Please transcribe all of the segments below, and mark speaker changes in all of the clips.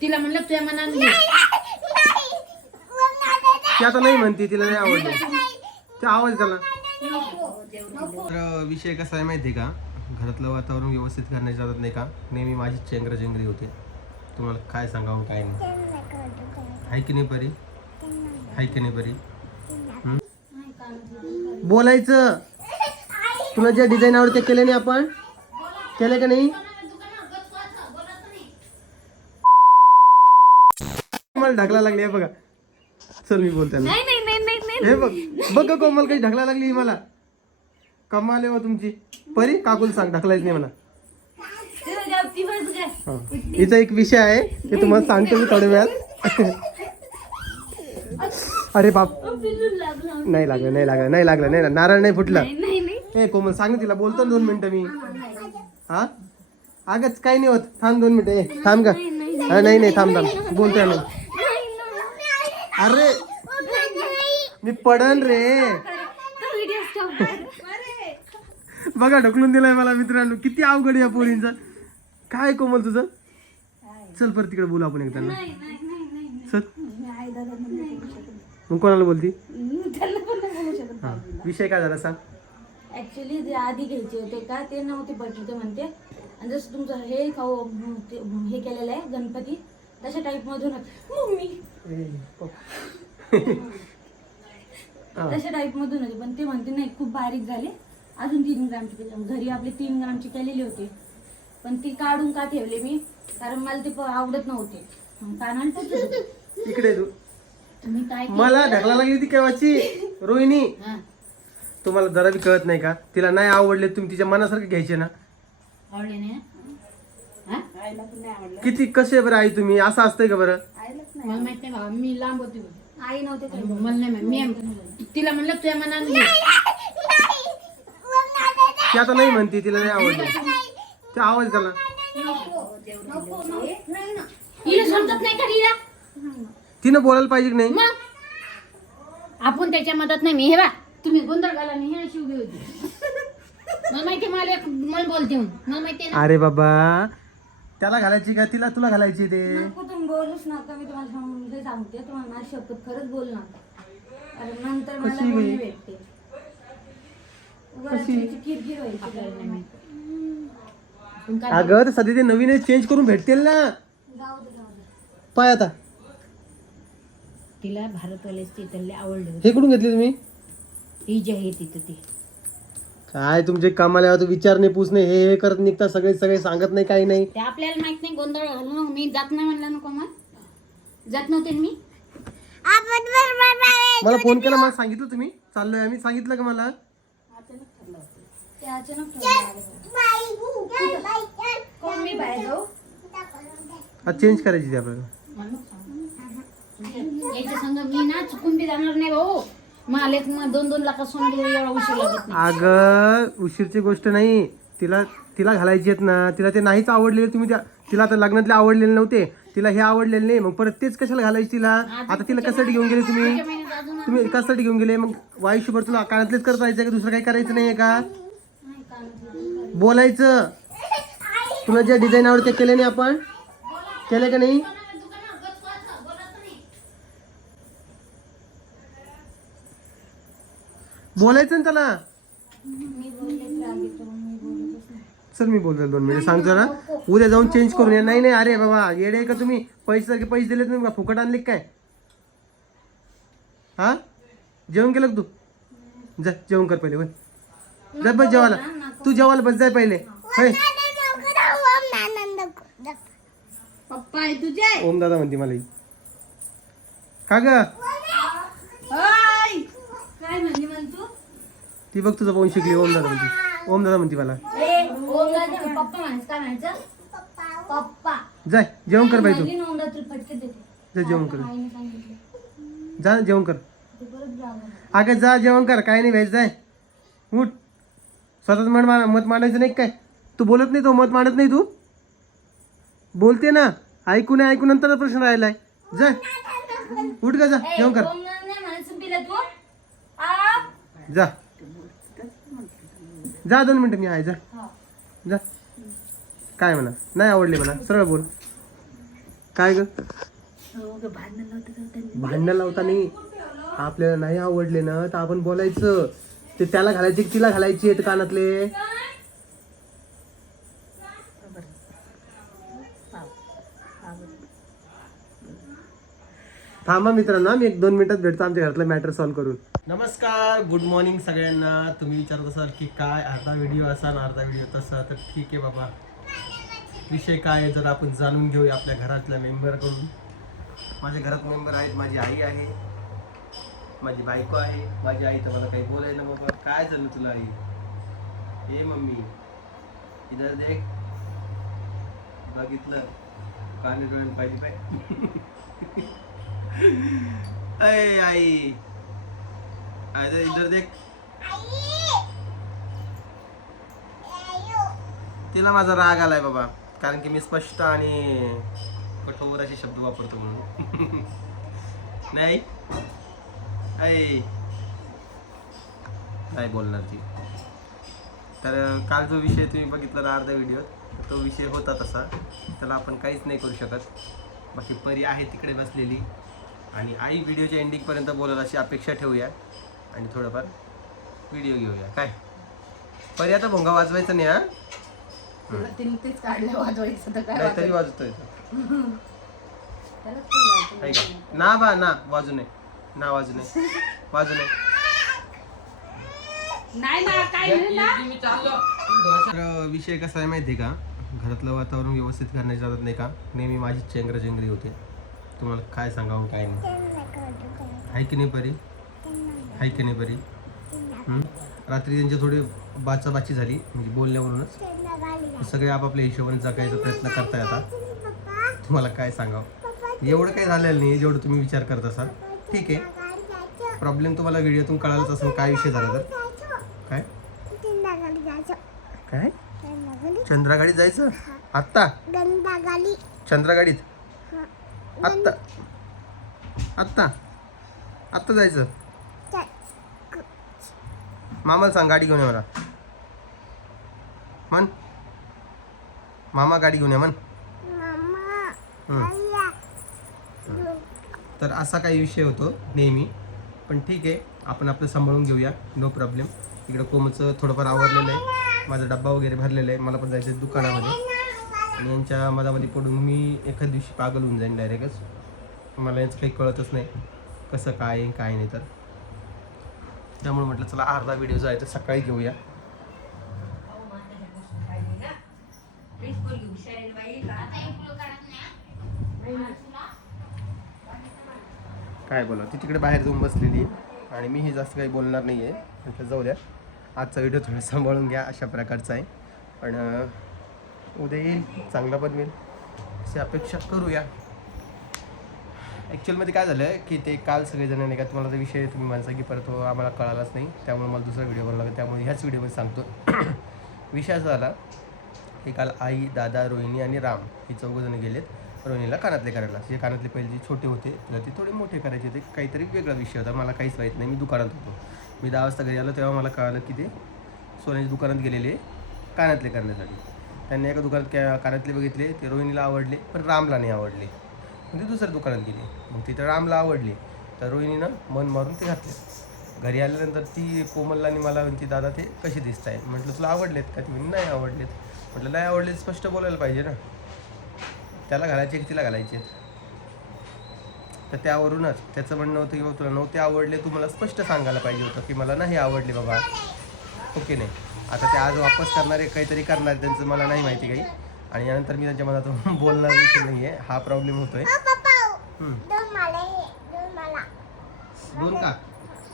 Speaker 1: तिला म्हणलं तुझ्या मनाने घे.
Speaker 2: ती आता नाही म्हणते तिला नाही आवडले ते आवाज त्याला तर विषय कसा आहे माहिती आहे का? घरातलं वातावरण व्यवस्थित करण्याची आदत नाही का? नेहमी माझी चेंगराचेंगरी होते. तुम्हाला काय सांगावं काय नाही. आहे की नाही परी? आहे की नाही परी? हं? बोलायचं. तुला जे डिझाईन आवडते केले नाही आपण? केले का नाही? मला ढकला लागली आहे बघा. चल मी बोलते ना. हे बघ बघ ग कोमल काही ढकला लागली ही मला. कमाल आहे बा तुमची. परी काकूल सांग ढकलायच नाही मला हा. हिचा एक विषय आहे ते तुम्हाला सांगतो मी थोड्या वेळात. अरे बाप. नाही लागलं नाही लागलं नाही लागलं नाही नारळ नाही फुटलं. हे कोमल सांग ना तिला बोलतो ना दोन मिनिटं मी. हा? अगच काही नाही होत. थांब दोन मिनिटं. ए, थांब का हा, नाही नाही थांब थांब. बोलतोय ना अरे मी पडन रे. बघा ढकलून दिलाय मला मित्रांनो. किती अवघड आहे या पोरींचा. काय कोमल तुझं? चल परत तिकडे बोलू आपण एकदा. चल. मग कोणाला बोलती? हा. विषय काय झाला सांग.
Speaker 3: ऍक्च्युली जे आधी घ्यायचे होते का? ते नव्हते पटले ते म्हणते. आणि जसं तुमचं हे खाऊ ते- हे केलेलं आहे गणपती. तशा टाईप मधून. मम्मी. तशा टाईप मधून होते पण ते म्हणते नाही खूप बारीक झाले. अजून तीन ग्रामची केली. घरी आपले तीन ग्रामची केलेली होती. पण ती काढून का ठेवले मी? कारण मला ते आवडत नव्हते. कानाला.
Speaker 2: इकडे तू.
Speaker 3: तुम्ही काय
Speaker 2: मला ढकला लागली ती केव्हाची? रोहिणी. तुम्हाला जरा बी कळत नाही का? तिला नाही आवडले तुम्ही तिच्या मनासारखे घ्यायचे ना.
Speaker 1: आवडले नाही? ना?
Speaker 2: किती कसे बरं आई तुम्ही? असं असतंय का बरं?
Speaker 1: मला माहीत नाही बाबा मी लांब होते
Speaker 3: आई नव्हते काही
Speaker 1: मला नाही माहीत. मी तिला म्हणलं तुझ्या मनाने घे.
Speaker 2: ती आता नाही म्हणते तिला नाही आवडले. ते आवाज त्याला
Speaker 1: हिला समजत नाही का हिला
Speaker 2: तिनं बोलायला पाहिजे की नाही?
Speaker 1: मग? आपण त्याच्या मदत नाही. मी हे बा तुम्ही गोंधळ घाला नाही हे अशी उभी होती. मला माहिती आहे, मला एक मला बोलते म्हणून. मला माहिती आहे ना.
Speaker 2: अरे बाबा त्याला घालायची का? तिला तुला घालायची ते?
Speaker 3: नको तुम्ही बोलूच नका. मी तुम्हाला सांगते. तुम्हाला माझी शपथ खरंच बोल नका. अरे नंतर मला
Speaker 2: कशी
Speaker 3: बोलणे? भेटते. उगाच त्याची किरकिर व्हायची काय नाही.
Speaker 1: पण काय
Speaker 2: अगं तर सध्या ते नवीन चेंज करून भेटतील ना.
Speaker 3: जाऊ दे जाऊ दे.
Speaker 2: पाय आता.
Speaker 1: तिला भारतवालेच तिथले आवडले
Speaker 2: हे कुठून घेतली तुम्ही?
Speaker 1: ही जी आहे तिथं ती.
Speaker 2: काय तुमचे कामाला तू विचार नाही पूछ नाही हे हे करत निघता सगळे सगळे सांगत नाही काही नाही.
Speaker 1: ते आपल्याला माहीत नाही गोंधळ घालू मी जात नाही म्हणलं नको मग. जात नव्हते ना मी?
Speaker 2: मला फोन केला मला सांगितलं तुम्ही. चाललोय आम्ही सांगितलं का मला?
Speaker 3: ते अचानक ठरलं आलं. कोण? मी बाहेर जाऊ?
Speaker 2: आज चेंज करायची ती आपल्याला.
Speaker 1: मला नको सांगू. याच्या संग मी ना चुकून बी जाणार नाही भाऊ. मला एक मग दोन दोन लाखात सोनं दिलं एवढा उशीर लागत नाही.
Speaker 2: अगं उशीरची गोष्ट नाही. तिला तिला घालायची आहेत ना. तिला ते नाहीच आवडलेले तुम्ही त्या तिला आता लग्नातले आवडलेले नव्हते. तिला हे आवडलेले नाही. मग परत तेच कशाला घालायचे तिला? आता तिला कशासाठी घेऊन गेले तुम्ही? तुम्ही कशासाठी घेऊन गेले. मग वायुशुभर तुला कानातलेच करत राहायचं का? दुसरं काही करायचं नाहीये का? बोलायचं. तुला जे डिझाईन आवडते केले नाही आपण? केले का नाही? बोलायचं ना त्याला.
Speaker 3: म्हणून मी
Speaker 2: बोलतो दोन मिनिट. सांगतो ना. उद्या जाऊन चेंज करून ये. नाही नाही अरे बाबा येडे का तुम्ही? पैसे सारखे पैसे दिले तुम्ही का? फुकट आणले का काय? हा? जेवण केलं तू? जा जेवण कर पहिले वय जा बस जेवायला. तू जेवायला बस जाय पहिले. होय
Speaker 1: पप्पा आहे तुझे.
Speaker 2: ओम दादा म्हणते मला. का ग
Speaker 3: काय म्हणली म्हण तू
Speaker 2: ती बघ तुझा पाहून शिकली ओम दादा म्हणते. ओम दादा म्हणते मला. जाय जेवण कर बाई तू. जा जेवण कर. जा जेवण कर. अगं जा जेवण कर. काय नाही व्हायचं जाय उठ. स्वतःच मत मा- मत मांडायचं नाही काय? तू बोलत नाही तो मत मांडत नाही तू? बोलते ना. ऐकू नाही ऐकू नंतर प्रश्न राहिलाय. जा. उठ का जा. जेवण कर. जा. जा दोन मिनिटं मी आहे जा. जा. काय म्हणा? नाही आवडले म्हणा. सरळ बोल. काय ग?
Speaker 3: भांडण
Speaker 2: लावता नाही. आपल्याला नाही आवडले ना तर आपण बोलायचं. ते त्याला घालायचे तिला घालायचे कानातले? थांबा मित्रांनो मी एक दोन मिनिटात भेटतो आमच्या घरातलं मॅटर सॉल्व्ह करून. नमस्कार गुड मॉर्निंग सगळ्यांना. तुम्ही विचारत असाल की काय अर्धा व्हिडिओ असा अर्धा व्हिडिओ तसा तर ठीक आहे बाबा. विषय काय आहे जर आपण जाणून घेऊया आपल्या घरातल्या मेंबरकडून माझ्या घरात मेंबर आहेत माझी आई आहे माझी बायको आहे माझी आई तर मला काही बोलाय ना बाबा काय झालं तुला आई? ए मम्मी इधर देख. बघितलं. काने डोळ्यात पाहिजे पाय अय आई इधर इधर देख तिला माझा राग आलाय बाबा. कारण की मी स्पष्ट आणि कठोर असे शब्द वापरतो म्हणून. नाही? ऐ नाही बोलणार ती. तर काल जो विषय तुम्ही बघितला ना अर्धा व्हिडिओ तो विषय होता तसा. त्याला आपण काहीच नाही करू शकत. बाकी परी आहे तिकडे बसलेली. आणि आई व्हिडिओच्या एंडिंगपर्यंत बोलायला अशी अपेक्षा ठेवूया. आणि थोडंफार व्हिडिओ घेऊया. काय? परी आता भोंगा वाजवायचा नाही हा?
Speaker 3: तिने तेच काढलं वाजवायचं तर काय
Speaker 2: नाही तरी
Speaker 3: वाजवायचं?
Speaker 2: वाजतोय तो.
Speaker 3: त्यालाच काय
Speaker 2: आहे? का? ना बा ना. वाजू नये. ना वाजू नये. वाजू नये.
Speaker 3: नाही ना काय
Speaker 2: तर विषय कसा आहे माहिती आहे का? घरातलं वातावरण व्यवस्थित करण्याची जात नाही का? नेहमी माझी चेंगराचेंगरी होते. तुम्हाला काय सांगावं काय नाही. आहे की नाही परी? आहे की नाही परी? हं? रात्री त्यांची थोडी बाचाबाची झाली म्हणजे बोलण्यावरूनच सगळे आपापल्या हिशोबाने जगायचा प्रयत्न करताय आता. तुम्हाला काय सांगावं? एवढं काही झालेलं नाही जेवढं तुम्ही विचार करत असाल. ठीक आहे. प्रॉब्लेम तुम्हाला व्हिडिओतून कळालंच असेल काय विषय झाला तर. काय? काय? चंद्रागाडीत जायचं? आत्ता? चंद्रागाडीत? आत्ता. आत्ता. आत्ता जायचं. मामाला सांग गाडी घेऊन ये मला. म्हण. मामा गाडी घेऊन या म्हण. तर असा काही विषय होतो नेहमी. पण ठीक आहे आपण आपलं सांभाळून घेऊया. नो प्रॉब्लेम इकडं कोमचं थोडंफार आवडलेलं आहे. माझा डब्बा वगैरे भरलेला आहे. मला पण जायचं आहे दुकानामध्ये. आणि यांच्या मधामध्ये पडून मी एखाद दिवशी पागल होऊन जाईन डायरेक्टच. मला यांचं काही कळतच नाही. कसं काय काय नाही तर. त्यामुळे म्हटलं चला अर्धा व्हिडिओ जायचा आहे सकाळी घेऊया. काय बोला ती तिकडे बाहेर जाऊन बसलेली आणि मी हे जास्त काही बोलणार नाही आहे म्हटलं जाऊ द्या. आजचा व्हिडिओ थोडा सांभाळून घ्या अशा प्रकारचा आहे. पण उद्या येईल. चांगला पण मिळेल अशी अपेक्षा करूया. ॲक्च्युअलमध्ये काय झालं की ते काल सगळेजण नाही का तुम्हाला तर विषय तुम्ही माणसा की परत तो आम्हाला कळालाच नाही. त्यामुळे मला दुसरा व्हिडिओ बनवला. लागला त्यामुळे ह्याच व्हिडिओमध्ये सांगतो. विषय असा झाला की काल आई दादा रोहिणी आणि राम हे चौघजणं गेलेत रोहिणीला कानातले करायला. जे कानातले पहिले जे छोटे होते तर ते थोडे मोठे करायचे होते. काहीतरी वेगळा विषय होता. मला काहीच माहीत नाही. मी दुकानात होतो. मी दहा वाजता घरी आलो तेव्हा मला कळालं की ते सोन्याच्या दुकानात गेलेले कानातले करण्यासाठी. त्यांनी एका दुकानात कॅ कानातले बघितले ते रोहिणीला आवडले पण रामला नाही आवडले. मग ते दुसऱ्या दुकानात गेली. मग तिथं रामला आवडली. तर रोहिणीनं मन मारून ते घातले. घरी आल्यानंतर ती कोमलला आणि मला म्हणते दादा ते कसे दिसत आहे म्हटलं तुला आवडलेत का? ती म्हणजे नाही आवडलेत. म्हटलं नाही आवडले स्पष्ट बोलायला पाहिजे ना. त्याला घालायचे की तिला घालायचे तर त्यावरूनच त्याचं म्हणणं होतं की बाबा तुला नव्हते आवडले तू मला स्पष्ट सांगायला पाहिजे होतं की मला नाही आवडले बाबा. ओके नाही. आता ते आज वापस करणारे काहीतरी करणार त्यांचं मला नाही माहिती काही. आणि यानंतर मी त्यांच्या मनात बोलणार नाही आहे हा प्रॉब्लेम होतोय. हम्म. दोन का?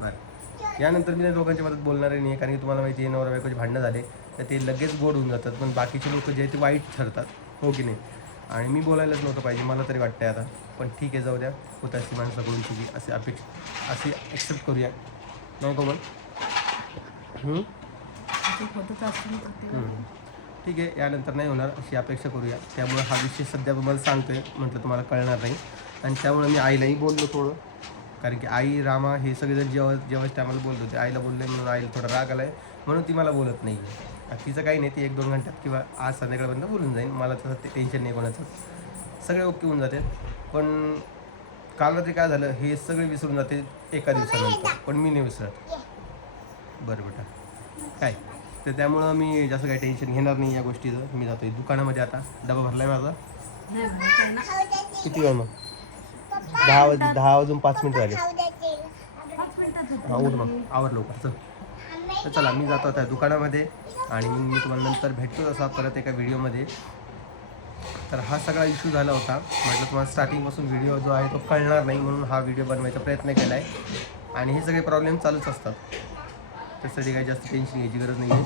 Speaker 2: बरं. यानंतर मी त्या दोघांच्या मदत बोलणार नाही आहे कारण की तुम्हाला माहिती आहे नवरा बायकोचे भांडणं झाले तर ते लगेच गोड होऊन जातात. पण बाकीचे लोक जे ते वाईट ठरतात. हो की नाही? आणि मी बोलायलाच नव्हतं पाहिजे. मला तरी वाटतंय आता. पण ठीक आहे जाऊ द्या. होत असते माणसाकडून चुकी असे अपेक्षा असे ॲक्सेप्ट करूया. नाही कोमल
Speaker 3: होतच
Speaker 2: ठीक आहे यानंतर नाही होणार अशी अपेक्षा करूया. त्यामुळे हा विषय सध्या तुम्हाला सांगतोय म्हटलं तुम्हाला कळणार नाही. आणि त्यामुळे मी आईलाही बोललो थोडं. कारण की आई रामा हे सगळेजण जेव्हा जेव्हा टायमाला बोलत होते. आईला बोलले म्हणून आईला थोडा राग आलाय. म्हणून ती मला बोलत नाही. आहे तिचं काही नाही ती एक दोन घंट्यात किंवा आज संध्याकाळपर्यंत बोलून जाईन. मला तसं ते टेन्शन नाही कोणाचं. सगळे ओके होऊन जाते. पण काल रात्री काय झालं हे सगळे विसरून जाते एका दिवसानंतर. पण मी नाही विसरत. बरं बेटा. काय? तर त्यामुळं मी जास्त काही टेन्शन घेणार नाही या गोष्टीचं. मी जातोय दुकानामध्ये आता. डबा भरलाय माझा. किती वेळ मग? दहा वाज दहा वाजून पाच मिनिट झाले. हा उठ मग. आवर लवकर. चल. तर चला मी जातो आता दुकानामध्ये आणि मग मी तुम्हाला नंतर भेटतो तसा परत एका व्हिडिओमध्ये. तर हा सगळा इश्यू झाला होता. म्हटलं तुम्हाला स्टार्टिंगपासून व्हिडिओ जो आहे तो कळणार नाही म्हणून हा व्हिडिओ बनवायचा प्रयत्न केला आहे आणि हे सगळे प्रॉब्लेम चालूच असतात. त्यासाठी काही जास्त टेन्शन घ्यायची गरज नाही आहे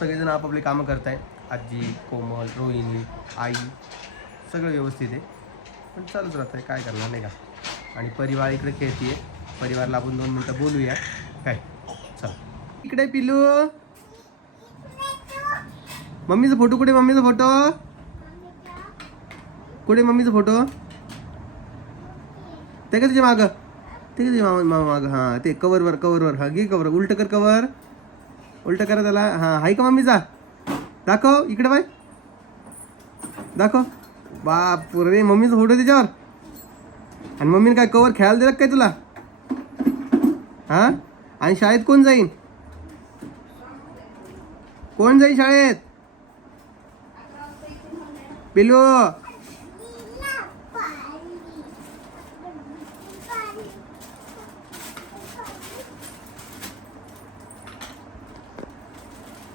Speaker 2: सगळेजण आपापले कामं करत आजी कोमल रोहिणी आई सगळं व्यवस्थित आहे. पण चालूच राहतं आहे काय करणार नाही का? आणि परिवार इकडे खेळतीये. परिवारला आपण दोन मिनटं बोलूया. काय? चल. इकडे पिलू मम्मीचा फोटो कुठे? मम्मीचा फोटो? कुठे मम्मीचा फोटो? ते का तुझ्या मागं? ठीक आहे मामा मामा माग हां ते कवरवर कवरवर हा घे कवर उलट कर कवर उलट करा त्याला. हां हाय का मम्मीचा दाखव इकडे बाय. दाखव. बाप रे मम्मीचा फोटो त्याच्यावर. आणि मम्मीने काय कवर खेळायला दिला काय तुला? हा? आणि शाळेत कोण जाईन? कोण जाईल शाळेत? पिलू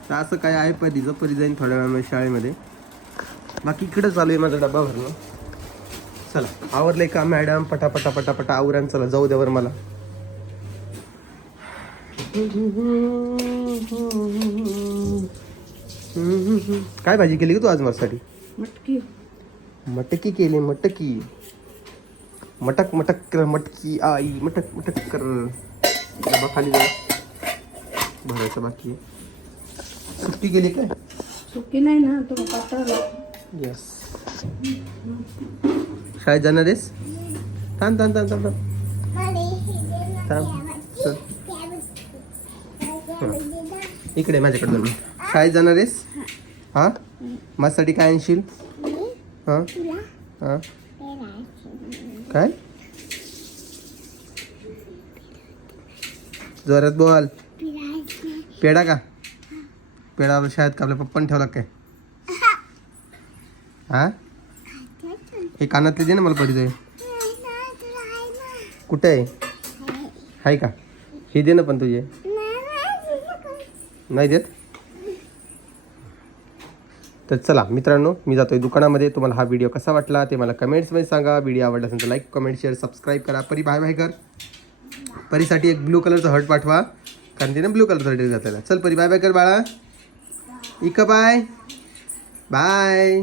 Speaker 2: तर असं काय आहे परीचं परी जाईन थोड्या वेळामध्ये शाळेमध्ये. बाकी इकडं चालू आहे माझा डबा भरणं. चला आवरलंय का मॅडम पटापटा पटापटा आवरान चला जाऊ द्यावर मला. काय भाजी केली का तू आज माझ्यासाठी?
Speaker 3: मटकी.
Speaker 2: मटकी केली मटकी. मटक मटक कर मटकी आई मटक मटक कर. डबा खाली जा. भरायचं बाकी आहे. सुट्टी केली काय?
Speaker 3: सुकी नाही ना तो
Speaker 2: येस शाळेत जाणार आहेस? थांब थांब थांब थांब हं. इकडे माझ्याकडे जाऊन शाळेत जाणार आहेस? हां? माझ्यासाठी काय आणशील? हां? हां? काय? जोरात बोल. पेडा का? पेडा आपल्या शाळेत का आपल्या पप्पाने ठेवला काय? हा? हे कानातले दे ना मला परिचय कुठे आहे? आहे का? हे दे ना पण तुझे. नाही देत? तर चला मित्रांनो मी जातोय दुकानामध्ये. तुम्हाला हा व्हिडिओ कसा वाटला ते मला कमेंट्समध्ये सांगा. व्हिडिओ आवडला असेल तर लाईक कमेंट शेअर सबस्क्राईब करा. परी बाय बाय कर. परीसाठी एक ब्लू कलरचा हर्ट पाठवा. कारण तिने ब्लू कलरचा ड्रेस घातलेला चल परी बाय बाय कर बाळा. इक बाय बाय